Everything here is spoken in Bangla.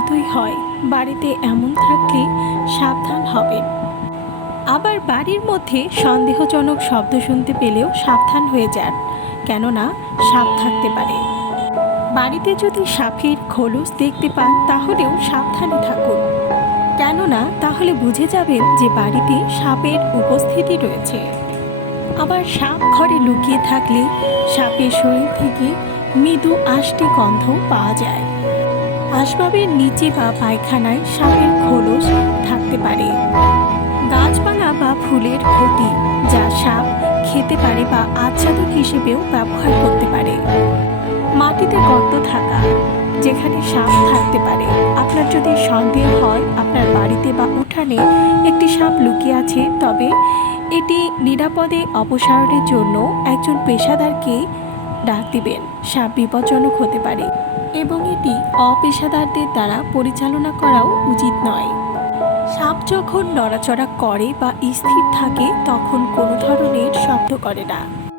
মতোই হয়, বাড়িতে এমন থাকলে সাবধান হবেন। আবার বাড়ির মধ্যে সন্দেহজনক শব্দ শুনতে পেলেও সাবধান হয়ে যান, কেননা সাপ থাকতে পারে। বাড়িতে যদি সাপের খোলস দেখতে পান, তাহলেও সাবধানে থাকুন। কেননা তাহলে বুঝে যাবেন যে বাড়িতে সাপের উপস্থিতি রয়েছে। আবার সাপ ঘরে লুকিয়ে থাকলে সাপের শরীর থেকে মৃদু আষ্টি গন্ধ পাওয়া যায়। আসবাবের নিচে বা পায়খানায় সাপের খোলস থাকতে পারে। গাছপালা বা ফুলের ক্ষতি যা সাপ খেতে পারে বা আচ্ছাদক হিসেবেও ব্যবহার করতে পারে। মাটিতে গর্ত থাকা, যেখানে সাপ থাকতে পারে। আপনার যদি সন্দেহ হয় আপনার বাড়িতে বা উঠানে একটি সাপ লুকিয়ে আছে, তবে এটি নিরাপদে অপসারণের জন্য একজন পেশাদারকে ডাক দিবেন। সাপ বিপজ্জনক হতে পারে। এবং এটি অপেশাদারদের দ্বারা পরিচালনা করাও উচিত নয়। সাপ যখন নড়াচড়া করে বা স্থির থাকে, তখন কোনো ধরনের শব্দ করে না।